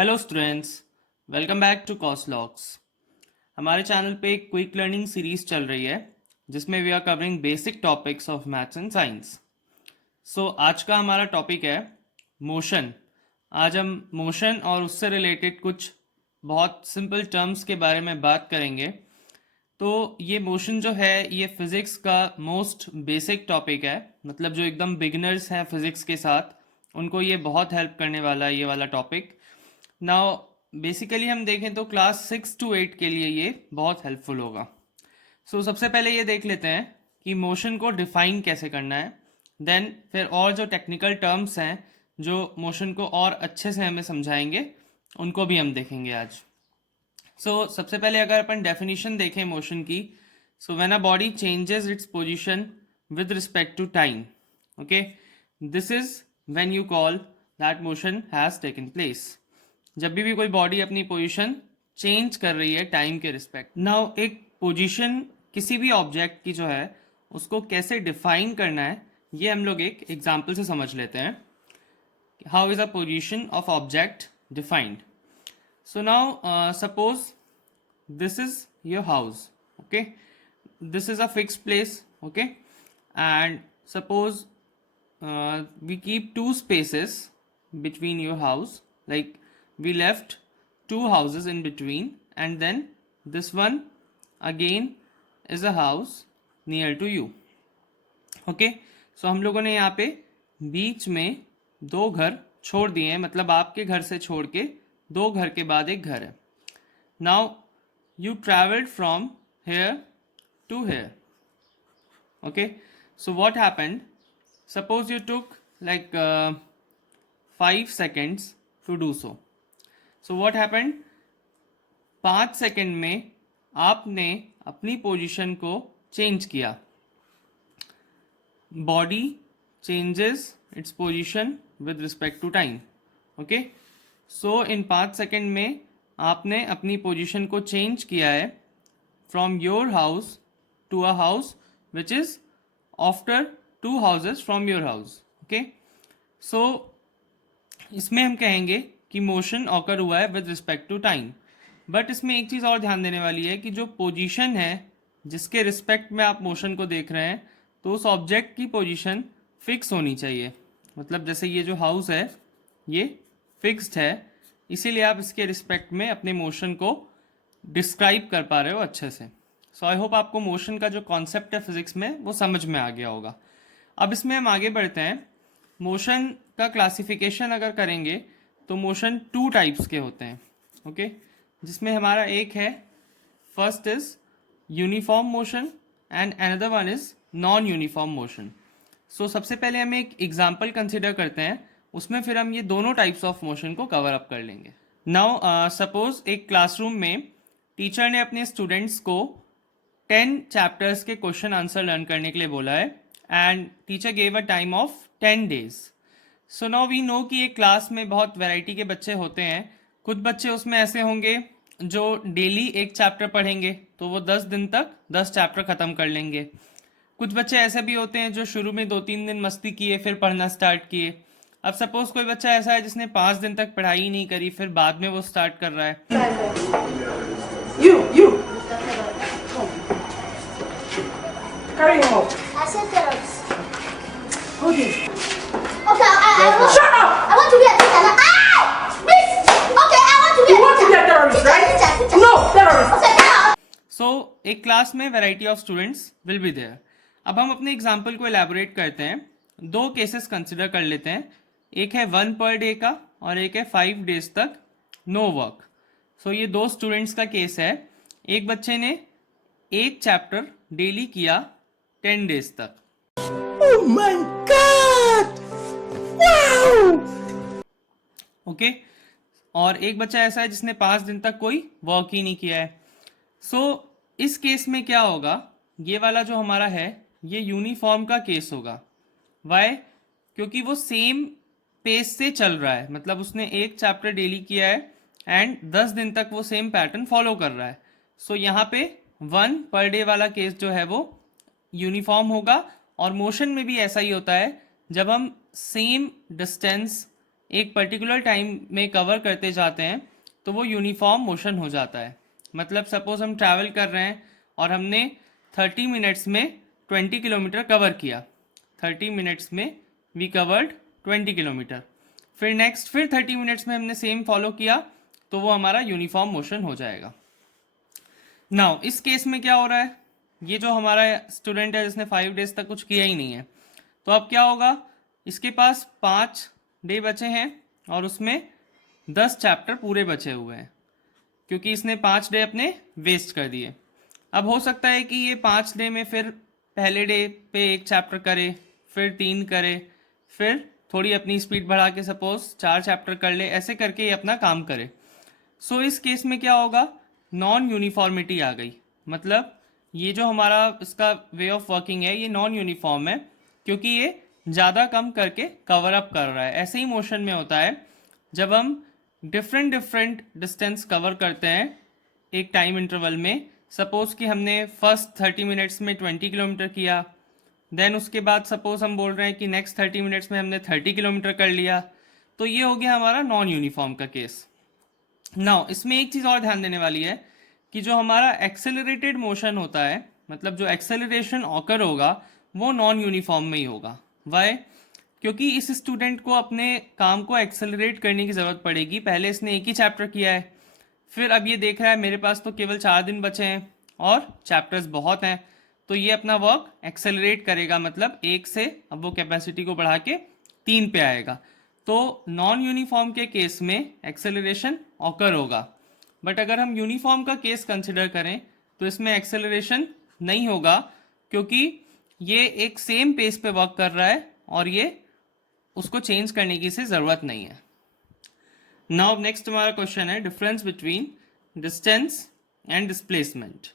Hello students, welcome back to कॉस्लॉक्स। हमारे channel पे एक क्विक लर्निंग सीरीज चल रही है जिसमें we are covering basic topics of maths and science. So आज का हमारा टॉपिक है मोशन। आज हम मोशन और उससे रिलेटेड कुछ बहुत सिंपल टर्म्स के बारे में बात करेंगे। तो ये मोशन जो है ये फिज़िक्स का मोस्ट बेसिक टॉपिक है, मतलब जो एकदम बिगिनर्स हैं फिज़िक्स के साथ उनको ये बहुत हेल्प करने वाला है ये वाला टॉपिक। नाउ बेसिकली हम देखें तो क्लास 6 to 8 के लिए ये बहुत हेल्पफुल होगा। सबसे पहले ये देख लेते हैं कि मोशन को डिफाइन कैसे करना है। देन फिर और जो टेक्निकल टर्म्स हैं जो मोशन को और अच्छे से हमें समझाएंगे उनको भी हम देखेंगे आज। सबसे पहले अगर अपन डेफिनेशन देखें मोशन की, when a body changes its position with respect to time, okay, this is when you call that motion has taken place. जब भी कोई बॉडी अपनी पोजीशन चेंज कर रही है टाइम के रिस्पेक्ट। नाउ एक पोजीशन किसी भी ऑब्जेक्ट की जो है उसको कैसे डिफाइन करना है ये हम लोग एक एग्जांपल से समझ लेते हैं। How is a position of object defined? So now suppose this is your house, okay, this is a fixed place, okay, and suppose we keep two spaces between your house, like we left two houses in between, and then this one again is a house near to you, okay. So हम लोगों ने यहाँ पे बीच में दो घर छोड़ दिए हैं, मतलब आपके घर से छोड़ के दो घर के बाद एक घर है। Now you travelled from here to here, okay. So what happened? Suppose you took like 5 seconds to do so. What happened? 5 second में आपने अपनी पोजीशन को चेंज किया। Body changes its position with respect to time, okay. इन 5 second में आपने अपनी position को चेंज किया है from your house to a house which is after 2 houses from your house, okay. इसमें हम कहेंगे कि मोशन ऑकर हुआ है with respect to time. But इसमें एक चीज़ और ध्यान देने वाली है कि जो पोजीशन है जिसके रिस्पेक्ट में आप मोशन को देख रहे हैं तो उस ऑब्जेक्ट की पोजीशन फिक्स होनी चाहिए। मतलब जैसे ये जो हाउस है ये फिक्स्ड है, इसीलिए आप इसके रिस्पेक्ट में अपने मोशन को डिस्क्राइब कर पा रहे हो अच्छे से। आई होप आपको मोशन का जो कॉन्सेप्ट है फिजिक्स में वो समझ में आ गया होगा। अब इसमें हम आगे बढ़ते हैं। मोशन का क्लासिफिकेशन अगर करेंगे तो मोशन 2 टाइप्स के होते हैं, ओके, जिसमें हमारा एक है first is uniform motion and another one is non uniform motion. सबसे पहले हम एक एग्जाम्पल कंसिडर करते हैं, उसमें फिर हम ये दोनों टाइप्स ऑफ मोशन को कवर अप कर लेंगे। नाउ सपोज एक क्लासरूम में टीचर ने अपने स्टूडेंट्स को 10 चैप्टर्स के क्वेश्चन आंसर लर्न करने के लिए बोला है and teacher gave a time of 10 days। Now we know कि एक क्लास में बहुत वैरायटी के बच्चे होते हैं। कुछ बच्चे उसमें ऐसे होंगे जो डेली एक चैप्टर पढ़ेंगे तो वो 10 दिन तक 10 चैप्टर ख़त्म कर लेंगे। कुछ बच्चे ऐसे भी होते हैं जो शुरू में 2-3 दिन मस्ती किए फिर पढ़ना स्टार्ट किए। अब सपोज कोई बच्चा ऐसा है जिसने 5 दिन तक पढ़ाई ही नहीं करी, फिर बाद में वो स्टार्ट कर रहा है। You. Carry him up. I said terrorist. Okay. Okay, I want. Shut up! I want to be a teacher. Ah! Miss! Okay, I want to be You want to be a terrorist, right? Teacher. No, terrorist. Okay, now. एक class में variety of students will be there. अब हम अपने example को elaborate करते हैं। 2 cases consider कर लेते हैं। एक है 1 per day का और एक है 5 days तक नो वर्क। ये 2 स्टूडेंट्स का केस है। एक बच्चे ने एक चैप्टर डेली किया 10 days तक। Oh my God! Wow! Okay, और एक बच्चा ऐसा है जिसने 5 दिन तक कोई वर्क ही नहीं किया है। इस केस में क्या होगा? ये वाला जो हमारा है ये यूनिफॉर्म का केस होगा। वाई? क्योंकि वो सेम पेस से चल रहा है, मतलब उसने एक चैप्टर डेली किया है एंड 10 दिन तक वो सेम पैटर्न फॉलो कर रहा है। यहाँ पे 1 per day वाला केस जो है वो यूनिफॉर्म होगा। और मोशन में भी ऐसा ही होता है, जब हम सेम डिस्टेंस एक पर्टिकुलर टाइम में कवर करते जाते हैं तो वो यूनिफॉर्म मोशन हो जाता है। मतलब सपोज हम ट्रैवल कर रहे हैं और हमने 30 मिनट्स में 20 किलोमीटर कवर किया, 30 मिनट्स में वी कवर्ड 20 किलोमीटर, फिर 30 मिनट्स में हमने सेम फॉलो किया तो वो हमारा यूनिफॉर्म मोशन हो जाएगा। नाउ इस केस में क्या हो रहा है, ये जो हमारा स्टूडेंट है जिसने 5 डेज तक कुछ किया ही नहीं है, तो अब क्या होगा, इसके पास 5 डे बचे हैं और उसमें 10 चैप्टर पूरे बचे हुए हैं, क्योंकि इसने 5 डे अपने वेस्ट कर दिए। अब हो सकता है कि ये 5 डे में फिर पहले डे पे 1 चैप्टर करे, फिर 3 करे, फिर थोड़ी अपनी स्पीड बढ़ा के सपोज 4 चैप्टर कर ले, ऐसे करके ये अपना काम करे। सो इस केस में क्या होगा, नॉन यूनिफॉर्मिटी आ गई। मतलब ये जो हमारा इसका वे ऑफ वर्किंग है ये नॉन यूनिफॉर्म है, क्योंकि ये ज़्यादा कम करके कवर अप कर रहा है। ऐसे ही मोशन में होता है जब हम डिफरेंट डिस्टेंस कवर करते हैं एक टाइम इंटरवल में। सपोज कि हमने फर्स्ट 30 मिनट्स में 20 किलोमीटर किया, देन उसके बाद सपोज हम बोल रहे हैं कि नेक्स्ट 30 मिनट्स में हमने 30 किलोमीटर कर लिया, तो ये हो गया हमारा नॉन यूनिफॉर्म का केस। नाउ इसमें एक चीज़ और ध्यान देने वाली है कि जो हमारा एक्सेलरेटेड मोशन होता है, मतलब जो एक्सेलरेशन ऑकर होगा वो नॉन यूनिफॉर्म में ही होगा। वाई? क्योंकि इस स्टूडेंट को अपने काम को एक्सेलरेट करने की ज़रूरत पड़ेगी। पहले इसने एक ही चैप्टर किया है, फिर अब ये देख रहा है मेरे पास तो केवल 4 दिन बचे हैं और चैप्टर्स बहुत हैं, तो ये अपना वर्क एक्सेलरेट करेगा। मतलब 1 से अब वो कैपेसिटी को बढ़ा के 3 पे आएगा। तो नॉन यूनिफॉर्म के केस में एक्सेलरेशन ऑकर होगा, बट अगर हम यूनिफॉर्म का केस कंसिडर करें तो इसमें एक्सेलरेशन नहीं होगा, क्योंकि ये एक सेम पेस पे वर्क कर रहा है और ये उसको चेंज करने की इसे ज़रूरत नहीं है। नाउ नेक्स्ट हमारा क्वेश्चन है difference between distance and displacement.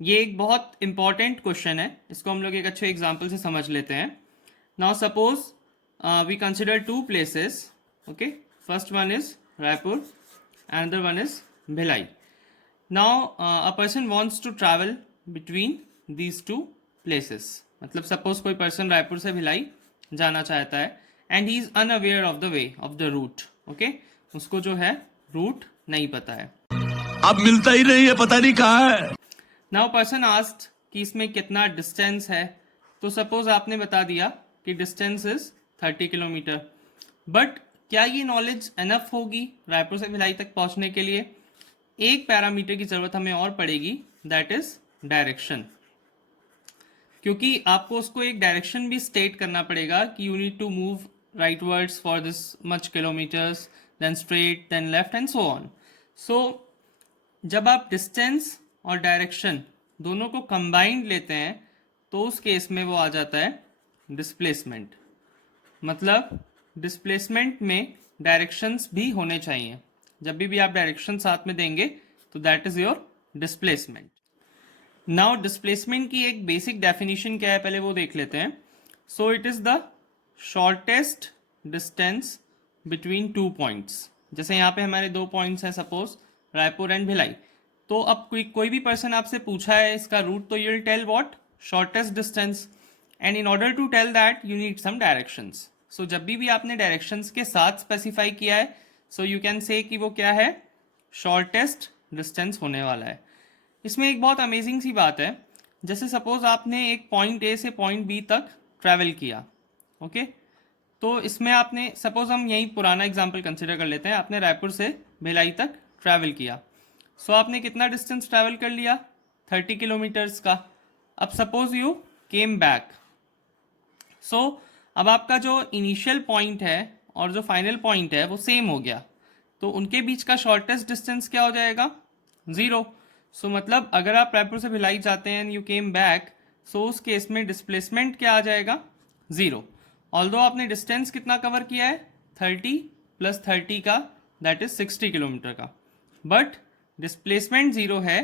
ये एक बहुत इंपॉर्टेंट क्वेश्चन है, इसको हम लोग एक अच्छे एग्जाम्पल से समझ लेते हैं। Now suppose we consider 2 places, okay? First one is Raipur, another one is Bhilai. Now a person wants to travel between these 2 places. मतलब सपोज कोई पर्सन रायपुर से भिलाई जाना चाहता है and he is unaware of the way of the route. Okay, उसको जो है root नहीं पता है। अब मिलता ही नहीं है, पता नहीं कहाँ है। नाउ पर्सन आस्क्ड कि इसमें कितना डिस्टेंस है, तो सपोज आपने बता दिया कि डिस्टेंस इज 30 किलोमीटर, बट क्या ये नॉलेज एनफ होगी रायपुर से भिलाई तक पहुंचने के लिए? एक पैरामीटर की जरूरत हमें और पड़ेगी, दैट इज डायरेक्शन। क्योंकि आपको उसको एक डायरेक्शन भी स्टेट करना पड़ेगा कि you need to move rightwards for this much kilometres, then straight, then left and so on. So जब आप डिस्टेंस और डायरेक्शन दोनों को कंबाइंड लेते हैं तो उस केस में वो आ जाता है डिस्प्लेसमेंट। मतलब डिस्प्लेसमेंट में डायरेक्शंस भी होने चाहिए। जब भी आप डायरेक्शन साथ में देंगे तो that is your displacement. Now displacement की एक बेसिक डेफिनेशन क्या है पहले वो देख लेते हैं। So it is the shortest distance between 2 points. जैसे यहाँ पे हमारे 2 पॉइंट्स हैं, सपोज रायपुर एंड भिलाई। तो अब कोई भी पर्सन आपसे पूछा है इसका रूट, तो you will tell what, shortest distance, and in order to tell that you need some directions. So जब भी आपने डायरेक्शंस के साथ स्पेसिफाई किया है, सो यू कैन से कि वो क्या है, शॉर्टेस्ट डिस्टेंस होने वाला है। इसमें एक बहुत अमेजिंग सी बात है, जैसे सपोज आपने एक पॉइंट ए से पॉइंट बी तक ट्रैवल किया, ओके? तो इसमें आपने सपोज हम यही पुराना एग्जांपल कंसिडर कर लेते हैं, आपने रायपुर से भिलाई तक ट्रैवल किया। सो आपने कितना डिस्टेंस ट्रैवल कर लिया, 30 किलोमीटर्स का। अब सपोज यू केम बैक, सो अब आपका जो इनिशियल पॉइंट है और जो फाइनल पॉइंट है वो सेम हो गया, तो उनके बीच का शॉर्टेस्ट डिस्टेंस क्या हो जाएगा, 0। सो मतलब अगर आप रायपुर से भिलाई जाते हैं एंड यू केम बैक, सो उस केस में डिस्प्लेसमेंट क्या आ जाएगा, 0। ऑल्दो आपने डिस्टेंस कितना कवर किया है, 30 + 30 का, दैट इज 60 किलोमीटर का, बट डिस्प्लेसमेंट 0 है,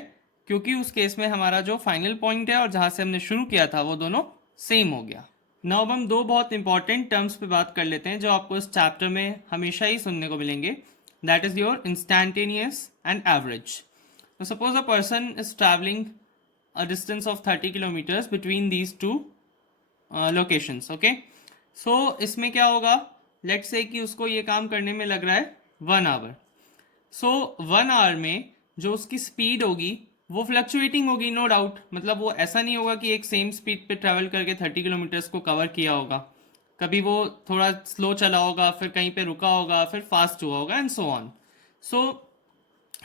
क्योंकि उस केस में हमारा जो फाइनल पॉइंट है और जहाँ से हमने शुरू किया था वो दोनों सेम हो गया। नाउ अब हम 2 बहुत इंपॉर्टेंट टर्म्स पे बात कर लेते हैं जो आपको इस चैप्टर में हमेशा ही सुनने को मिलेंगे, that is your instantaneous and average. So suppose a person is traveling a distance of 30 kilometers between these 2 locations, okay? So इसमें क्या होगा, लेट्स से कि उसको ये काम करने में लग रहा है 1 आवर। सो 1 आवर में जो उसकी स्पीड होगी वो फ्लक्चुएटिंग होगी, नो डाउट। मतलब वो ऐसा नहीं होगा कि एक सेम स्पीड पे ट्रैवल करके 30 किलोमीटर्स को कवर किया होगा। कभी वो थोड़ा स्लो चला होगा, फिर कहीं पे रुका होगा, फिर फास्ट हुआ होगा and so on. So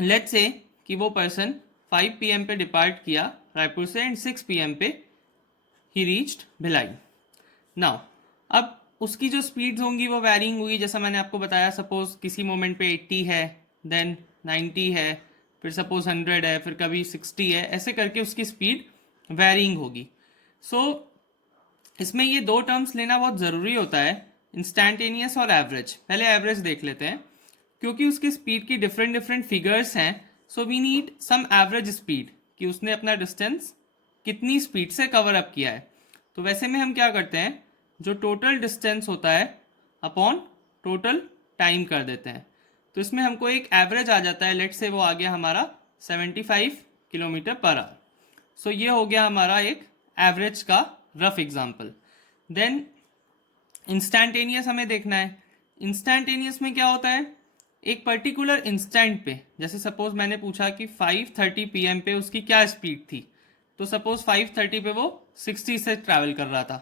let's say कि वो पर्सन 5 PM पे डिपार्ट किया रायपुर से एंड 6 PM पे ही रीच्ड भिलाई। नाउ अब उसकी जो स्पीड्स होंगी वो वैरिंग होगी, जैसा मैंने आपको बताया। सपोज किसी मोमेंट पे 80 है, देन 90 है, फिर सपोज 100 है, फिर कभी 60 है, ऐसे करके उसकी स्पीड वैरिंग होगी। सो इसमें ये दो टर्म्स लेना बहुत ज़रूरी होता है, इंस्टैंटेनियस और एवरेज। पहले एवरेज देख लेते हैं, क्योंकि उसकी स्पीड की डिफरेंट डिफरेंट फिगर्स हैं। So we need some average speed कि उसने अपना डिस्टेंस कितनी स्पीड से कवर अप किया है। तो वैसे में हम क्या करते हैं, जो टोटल डिस्टेंस होता है अपॉन टोटल टाइम कर देते हैं। तो इसमें हमको एक एवरेज आ जाता है। लेट्स से वो आ गया हमारा 75 किलोमीटर पर आवर। सो ये हो गया हमारा एक एवरेज का रफ एग्जाम्पल। देन इंस्टैंटेनियस हमें देखना है। इंस्टैंटेनियस में क्या होता है, एक पर्टिकुलर इंस्टेंट पे, जैसे सपोज मैंने पूछा कि 5:30 PM पे उसकी क्या स्पीड थी, तो सपोज 5:30 पे वो 60 से ट्रैवल कर रहा था,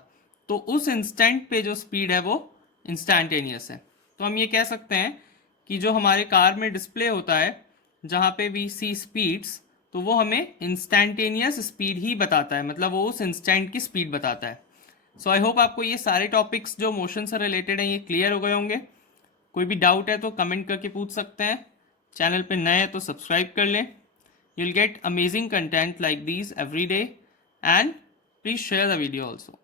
तो उस इंस्टेंट पे जो स्पीड है वो इंस्टैंटेनियस है। तो हम ये कह सकते हैं कि जो हमारे कार में डिस्प्ले होता है जहाँ पे वी सी स्पीड्स, तो वो हमें इंस्टैंटेनियस स्पीड ही बताता है, मतलब वो उस इंस्टेंट की स्पीड बताता है। सो आई होप आपको ये सारे टॉपिक्स जो मोशन से रिलेटेड हैं ये क्लियर हो गए होंगे। कोई भी डाउट है तो कमेंट करके पूछ सकते हैं। चैनल पे नए हैं तो सब्सक्राइब कर लें। You'll get amazing content like these every day, and please share the video also.